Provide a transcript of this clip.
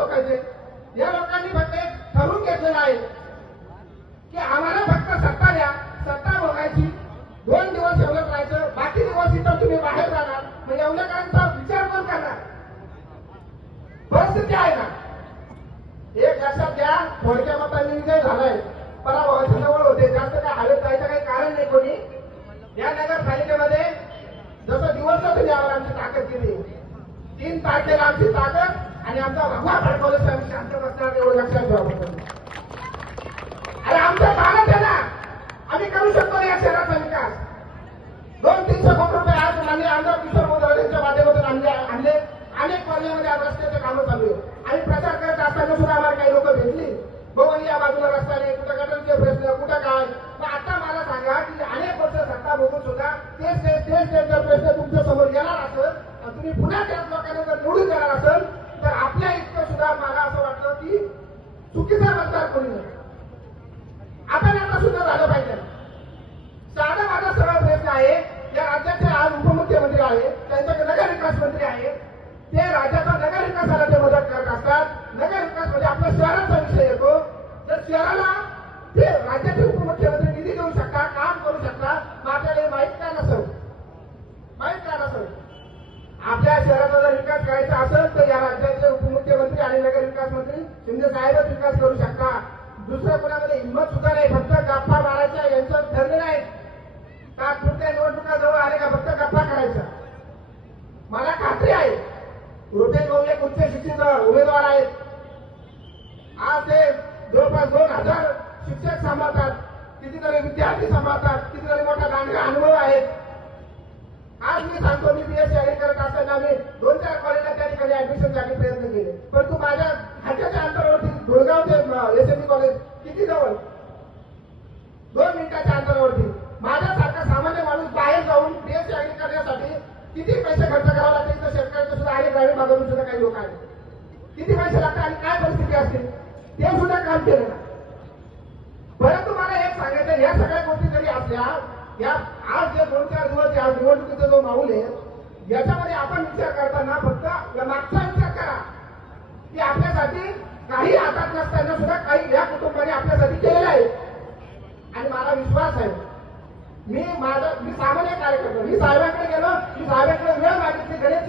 ठोकायचे. या लोकांनी फक्त एक ठरवून घेतलेलं आहे की आम्हाला फक्त सत्ता द्या, सत्ता भोगायची, 2 दिवस एवढंच राहायचं, बाकी दिवस इथं तुम्ही बाहेर जाणार. म्हणजे एवढ्याकांचा विचार कोण करणार? परिस्थिती आहे ना. एक लक्षात घ्या, थोडक्या मतांनी विजय झालाय, पराभवाच्या जवळ होते, जास्त काय हालत जायचं काही कारण नाही. कोणी या नगरपालिकेमध्ये जसं दिवस तुम्ही आम्हाला आमची ताकद केली, 3 तारखेला आमची ताकद आणि आमचा भगवा भडकवलं आम्ही शांत बसणार, एवढं लक्षात ठेवा. अरे आमचं भारत आहे ना, आम्ही करू शकतो या शहराचा विकास. 200-300 कोटी रुपये आज माननीय आमदार किशोर मोदयांच्या माध्यमातून आणले. अनेक कॉलनीमध्ये आज रस्त्याचे कामं चालू आहे. आणि प्रचार करत असताना सुद्धा आम्हाला काही लोक भेटली, भवन या बाजूला रस्ता नाही, कुठं गटरचे प्रश्न, कुठं काय. तर आता मला सांगा की अनेक वर्ष सत्ता बघून सुद्धा तेच जर प्रश्न तुमच्या समोर येणार असेल आणि तुम्ही पुन्हा त्याच लोकांना जर निवडून देणार असेल तर आपल्या इतकं सुद्धा मला असं वाटतं की चुकीचा मतदार कोणी नाही. आपण आता सुद्धा झालं पाहिजे. साधा माझा सरळ प्रश्न आहे, या राज्याचे आज उपमुख्यमंत्री आहे, त्यांच्याकडे नगर विकास मंत्री आहे, ते राज्याचा नगर विकासाला ते मदत करत असतात. नगर विकास म्हणजे आपल्या शहराचा विषय येतो. तर शहराला ते राज्याचे उपमुख्यमंत्री निधी देऊ शकता, काम करू शकता. मग आपल्याला माहीत का नसेल? आपल्या शहराचा जर विकास करायचा असेल तर या राज्याचे उपमुख्यमंत्री आणि नगर विकास मंत्री शिंदे साहेबच विकास करू शकता. दुसऱ्या कोणामध्ये हिंमत सुद्धा नाही. फक्त गप्पा मारायच्या यांचं ठरले नाही. तात्पुरत्या निवडणुका जवळ आले का फक्त गप्पा करायचा. मला खात्री आहे रुपेश भाऊ एक उच्च शिक्षित उमेदवार आहेत. आज ते जवळपास 2000 शिक्षक सांभाळतात, कितीतरी विद्यार्थी सांभाळतात, कितीतरी मोठा दांडगा अनुभव आहेत. आज मी सांगतो, मी BSc करत असताना मी 2-4 कॉलेजला त्या ठिकाणी ऍडमिशनसाठी प्रयत्न केले, परंतु माझ्या हाताच्या अंतरावरती धुळगाव ते SMB कॉलेज किती जवळ, 2 मिनिटाच्या अंतरावरती. माझ्यासारखा सामान्य माणूस बाहेर जाऊन BSc करण्यासाठी किती पैसे खर्च करावा लागते. इथं शेतकऱ्यांचं सुद्धा आणि ग्रामीण भागातून सुद्धा काही लोक आहेत. किती पैसे लागतात आणि काय परिस्थिती असते ते सुद्धा काम केलं ना. परंतु मला एक सांगायचं, या सगळ्या गोष्टी जरी असल्या, या आज जे 2-4 दिवस या निवडणुकीचा जो माहोल आहे याच्यामध्ये आपण विचार करताना फक्त मागचा विचार करा की आपल्यासाठी काही हातात नसताना सुद्धा काही या कुटुंबाने आपल्यासाठी केलेलं आहे. आणि मला विश्वास आहे, मी सामान्य कार्यकर्ता, मी साहेबांकडे गेलो, मी साहेबांकडे वेळ मागितली, गणेश